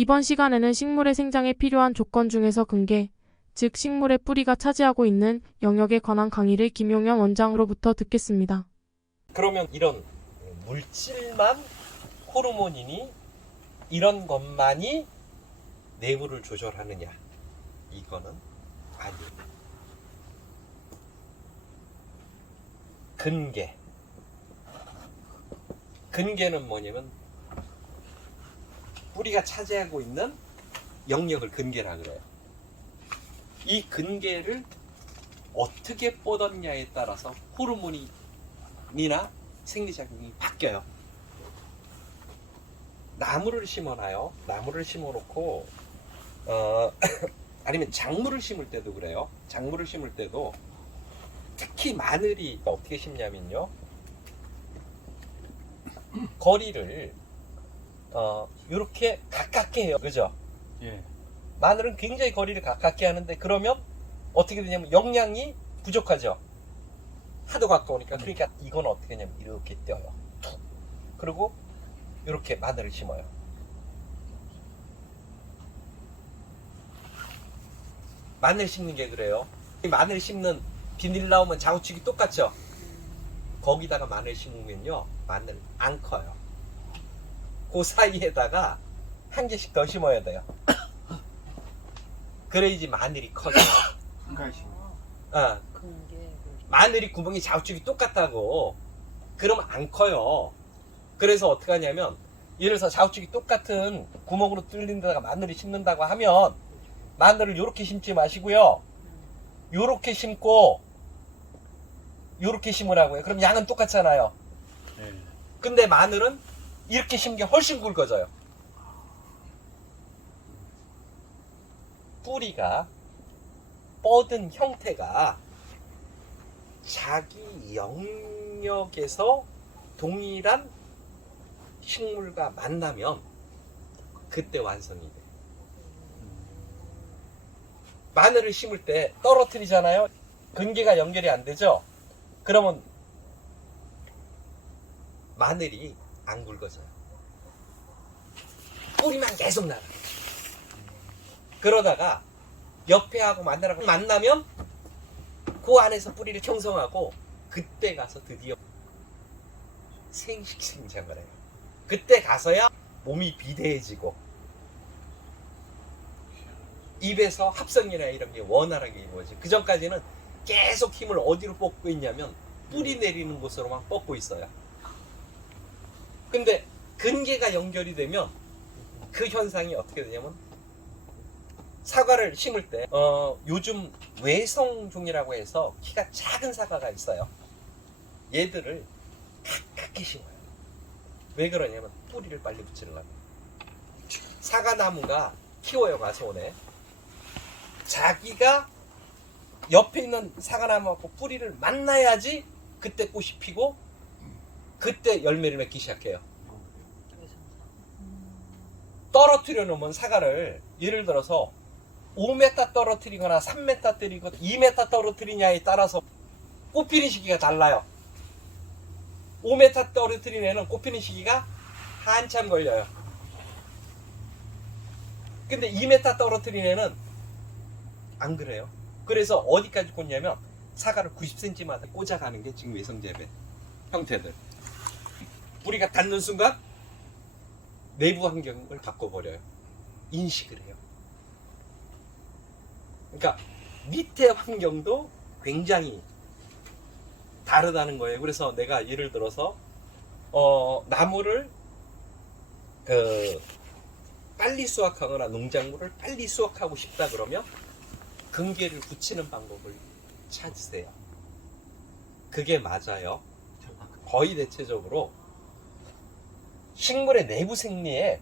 이번 시간에는 식물의 생장에 필요한 조건 중에서 근계, 즉 식물의 뿌리가 차지하고 있는 영역에 관한 강의를 김용현 원장으로부터 듣겠습니다. 그러면 이런 물질만 호르몬이니 이런 것만이 내부를 조절하느냐? 이거는 아니에요. 근계. 근계는 뭐냐면 뿌리가 차지하고 있는 영역을 근계라 그래요. 이 근계를 어떻게 뻗었냐에 따라서 호르몬이나 생리작용이 바뀌어요. 나무를 심어놔요. 나무를 심어놓고 아니면 작물을 심을 때도 그래요. 작물을 심을 때도 특히 마늘이 어떻게 심냐면요, 거리를 이렇게 가깝게 해요. 그죠? 예. 마늘은 굉장히 거리를 가깝게 하는데 그러면 어떻게 되냐면 영양이 부족하죠. 하도 가까우니까. 그러니까 이건 어떻게 하냐면 이렇게 떼어요. 툭. 그리고 이렇게 마늘을 심어요. 마늘 심는 게 그래요. 이 마늘 심는 비닐 나오면 좌우측이 똑같죠. 거기다가 마늘 심으면요, 마늘 안 커요. 그 사이에다가 한 개씩 더 심어야 돼요. 그래야지 마늘이 커져요. 마늘이 구멍이 좌우측이 똑같다고 그러면 안 커요. 그래서 어떻게 하냐면, 예를 들어서 좌우측이 똑같은 구멍으로 뚫린 데다가 마늘을 심는다고 하면 마늘을 요렇게 심지 마시고요, 요렇게 심고 요렇게 심으라고요. 그럼 양은 똑같잖아요. 예. 근데 마늘은 이렇게 심는 게 훨씬 굵어져요. 뿌리가 뻗은 형태가 자기 영역에서 동일한 식물과 만나면 그때 완성이 돼. 마늘을 심을 때 떨어뜨리잖아요. 근계가 연결이 안 되죠. 그러면 마늘이 안 굵어져요. 뿌리만 계속 나가. 그러다가 옆에 하고 마늘하고 만나면 그 안에서 뿌리를 형성하고 그때 가서 드디어 생식생장을 해요. 그때 가서야 몸이 비대해지고 입에서 합성이나 이런 게 원활하게 이루어지. 그 전까지는 계속 힘을 어디로 뻗고 있냐면 뿌리 내리는 곳으로만 뻗고 있어요. 근데 근계가 연결이 되면 그 현상이 어떻게 되냐면, 사과를 심을 때 요즘 외성종이라고 해서 키가 작은 사과가 있어요. 얘들을 가깝게 심어요. 왜 그러냐면 뿌리를 빨리 붙이려고. 사과나무가 키워요, 가서오네. 자기가 옆에 있는 사과나무하고 뿌리를 만나야지 그때 꽃이 피고 그때 열매를 맺기 시작해요. 떨어뜨려 놓으면 사과를 예를 들어서 5m 떨어뜨리거나 3m 때리고 2m 떨어뜨리냐에 따라서 꽃 피는 시기가 달라요. 5m 떨어뜨린 애는 꽃 피는 시기가 한참 걸려요. 근데 2m 떨어뜨린 애는 안 그래요. 그래서 어디까지 꽂냐면 사과를 90cm마다 꽂아가는 게 지금 외성재배 형태들. 뿌리가 닿는 순간 내부 환경을 바꿔버려요. 인식을 해요. 그러니까 밑에 환경도 굉장히 다르다는 거예요. 그래서 내가 예를 들어서 나무를 빨리 수확하거나 농작물을 빨리 수확하고 싶다 그러면 근계를 붙이는 방법을 찾으세요. 그게 맞아요. 거의 대체적으로 식물의 내부 생리에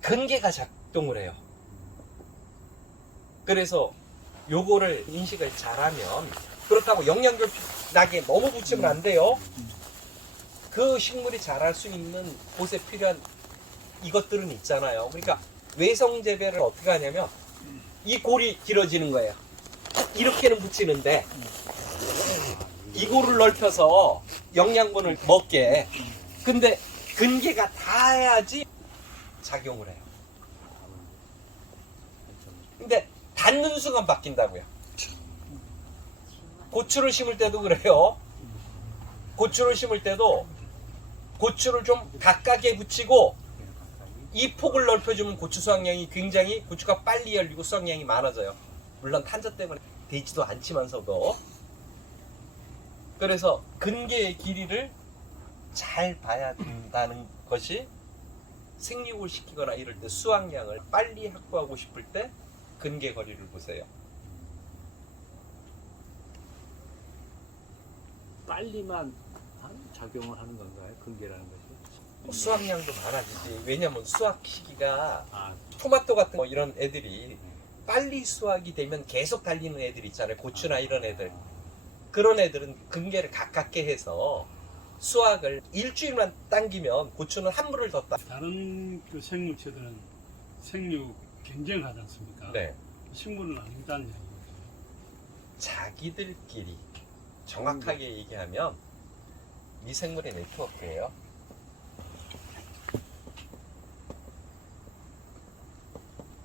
근계가 작동을 해요. 그래서 요거를 인식을 잘하면, 그렇다고 영양결핍나게 너무 붙이면 안 돼요. 그 식물이 자랄 수 있는 곳에 필요한 이것들은 있잖아요. 그러니까 외성재배를 어떻게 하냐면 이 골이 길어지는 거예요. 이렇게는 붙이는데 이 골을 넓혀서 영양분을 먹게. 근데 근계가 닿아야지 작용을 해요. 닿는 순간 바뀐다고요. 고추를 심을 때도 그래요. 고추를 심을 때도 고추를 좀 가깝게 붙이고 이 폭을 넓혀주면 고추 수확량이 굉장히 고추가 빨리 열리고 수확량이 많아져요. 물론 탄저 때문에 되지도 않지만서도. 그래서 근계의 길이를 잘 봐야 된다는 것이 생육을 시키거나 이럴 때 수확량을 빨리 확보하고 싶을 때 근계 거리를 보세요. 빨리만 작용을 하는 건가요? 근계라는 것이? 수확량도 많아지지. 왜냐면 수확 시기가 아, 토마토 같은 거 이런 애들이 빨리 수확이 되면 계속 달리는 애들 있잖아요. 고추나 이런 애들. 그런 애들은 근계를 가깝게 해서 수확을 일주일만 당기면 고추는 한 물을 더 따. 다른 그 생물체들은 생육 경쟁을 하지 않습니까? 네. 식물은 아니다는 얘기죠. 자기들끼리 정확하게 얘기하면 미생물의 네트워크예요.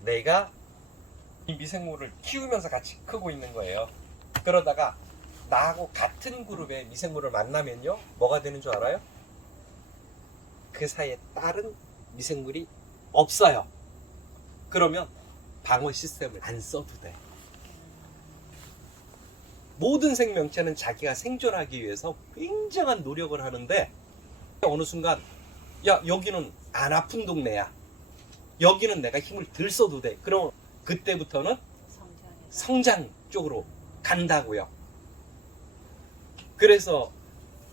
내가 이 미생물을 키우면서 같이 크고 있는 거예요. 그러다가 나하고 같은 그룹의 미생물을 만나면요, 뭐가 되는 줄 알아요? 그 사이에 다른 미생물이 없어요. 그러면 방어 시스템을 안 써도 돼. 모든 생명체는 자기가 생존하기 위해서 굉장한 노력을 하는데 어느 순간 야, 여기는 안 아픈 동네야. 여기는 내가 힘을 덜 써도 돼. 그럼 그때부터는 성장 쪽으로 간다고요. 그래서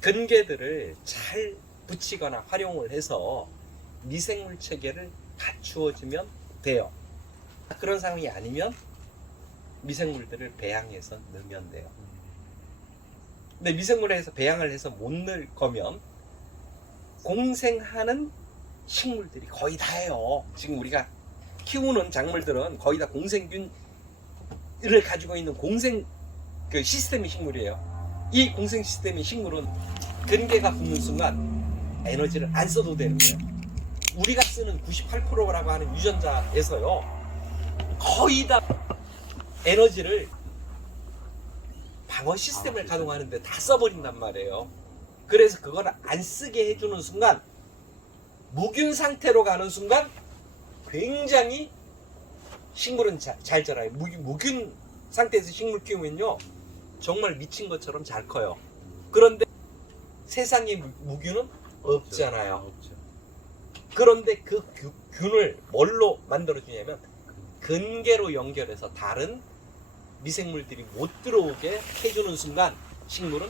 근계들을 잘 붙이거나 활용을 해서 미생물 체계를 갖추어주면 돼요. 그런 상황이 아니면 미생물들을 배양해서 넣으면 돼요. 근데 미생물을 해서 배양을 해서 못 넣을 거면 공생하는 식물들이 거의 다예요. 지금 우리가 키우는 작물들은 거의 다 공생균을 가지고 있는 공생 그 시스템의 식물이에요. 이 공생 시스템의 식물은 근계가 붙는 순간 에너지를 안 써도 되는 거예요. 우리가 쓰는 98%라고 하는 유전자에서요, 거의 다 에너지를 방어 시스템을 가동하는데 다 써버린단 말이에요. 그래서 그걸 안 쓰게 해주는 순간, 무균 상태로 가는 순간 굉장히 식물은 잘 자라요. 무균 상태에서 식물 키우면요, 정말 미친 것처럼 잘 커요. 그런데 세상에 무균은 없잖아요. 없죠. 그런데 그 균을 뭘로 만들어주냐면 근계로 연결해서 다른 미생물들이 못 들어오게 해주는 순간 식물은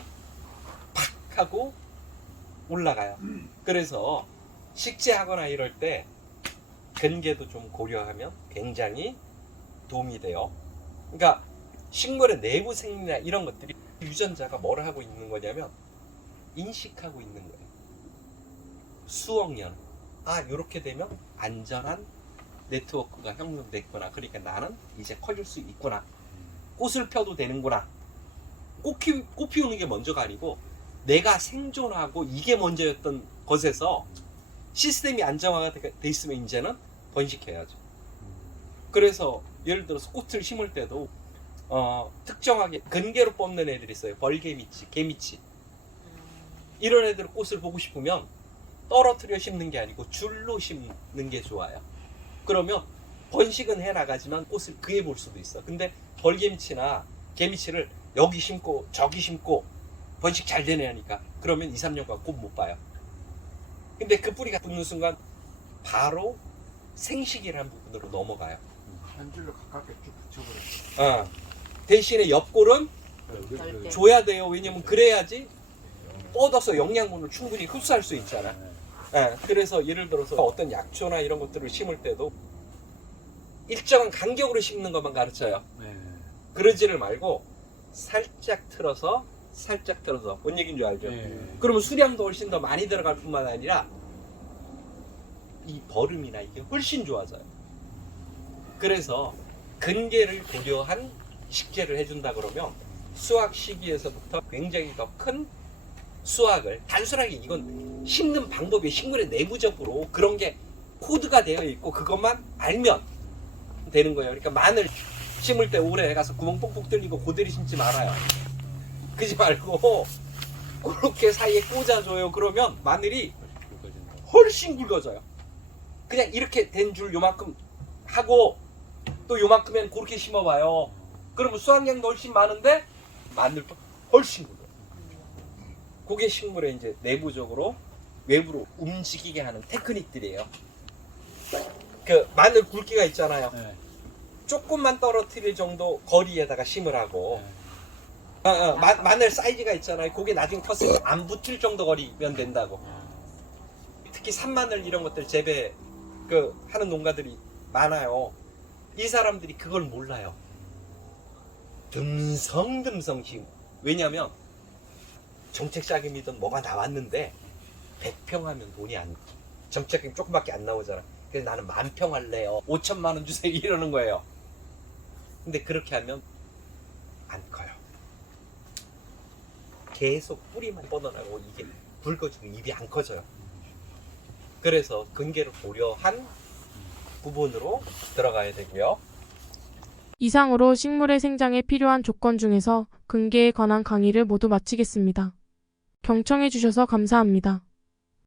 팍 하고 올라가요. 그래서 식재하거나 이럴 때 근계도 좀 고려하면 굉장히 도움이 돼요. 그러니까 식물의 내부 생리나 이런 것들이 유전자가 뭘 하고 있는 거냐면 인식하고 있는 거예요. 수억 년. 아, 이렇게 되면 안전한 네트워크가 형성됐구나. 그러니까 나는 이제 커질 수 있구나. 꽃을 펴도 되는구나. 꽃 피우는 게 먼저가 아니고 내가 생존하고 이게 먼저였던 것에서 시스템이 안정화가 돼 있으면 이제는 번식해야죠. 그래서 예를 들어서 꽃을 심을 때도 특정하게 근계로 뽑는 애들이 있어요. 벌개미치, 개미치. 이런 애들 꽃을 보고 싶으면 떨어뜨려 심는 게 아니고 줄로 심는 게 좋아요. 그러면 번식은 해나가지만 꽃을 그해 볼 수도 있어. 근데 벌개미치나 개미치를 여기 심고 저기 심고 번식 잘 되네 하니까 그러면 2, 3년간 꽃 못 봐요. 근데 그 뿌리가 붙는 순간 바로 생식이라는 부분으로 넘어가요. 한 줄로 가깝게 쭉 붙여버렸어. 대신에 옆골은 네. 줘야 돼요. 왜냐면 그래야지 뻗어서 영양분을 충분히 흡수할 수 있잖아. 그래서 예를 들어서 어떤 약초나 이런 것들을 심을 때도 일정한 간격으로 심는 것만 가르쳐요. 네. 그러지를 말고 살짝 틀어서 뭔 얘기인 줄 알죠? 네. 그러면 수량도 훨씬 더 많이 들어갈 뿐만 아니라 이 버름이나 이게 훨씬 좋아져요. 그래서 근계를 고려한 식재를 해준다 그러면 수확 시기에서부터 굉장히 더 큰 수확을, 단순하게 이건 심는 방법이 식물의 내부적으로 그런 게 코드가 되어 있고 그것만 알면 되는 거예요. 그러니까 마늘 심을 때 올해 가서 구멍 뽕뽕 뚫리고 고대리 심지 말아요. 그지 말고 그렇게 사이에 꽂아줘요. 그러면 마늘이 훨씬 굵어져요. 그냥 이렇게 된 줄 요만큼 하고 또 요만큼엔 그렇게 심어봐요. 그러면 수확량도 훨씬 많은데 마늘도 훨씬 굵어요. 그게 식물의 이제 내부적으로 외부로 움직이게 하는 테크닉들이에요. 그 마늘 굵기가 있잖아요. 네. 조금만 떨어뜨릴 정도 거리에다가 심으라고. 네. 마늘 사이즈가 있잖아요. 그게 나중에 컸을 때 안 붙을 정도 거리면 된다고. 특히 산마늘 이런 것들 재배 하는 농가들이 많아요. 이 사람들이 그걸 몰라요. 듬성듬성 심. 왜냐면 정책 자금이든 뭐가 나왔는데 100평 하면 돈이 정책 자금이 조금밖에 안 나오잖아. 그래서 나는 10,000평 할래요. 5천만 원 주세요. 이러는 거예요. 근데 그렇게 하면 안 커요. 계속 뿌리만 뻗어나고 이게 굵어지고 잎이 안 커져요. 그래서 근계를 고려한 부분으로 들어가야 되고요. 이상으로 식물의 생장에 필요한 조건 중에서 근계에 관한 강의를 모두 마치겠습니다. 경청해 주셔서 감사합니다.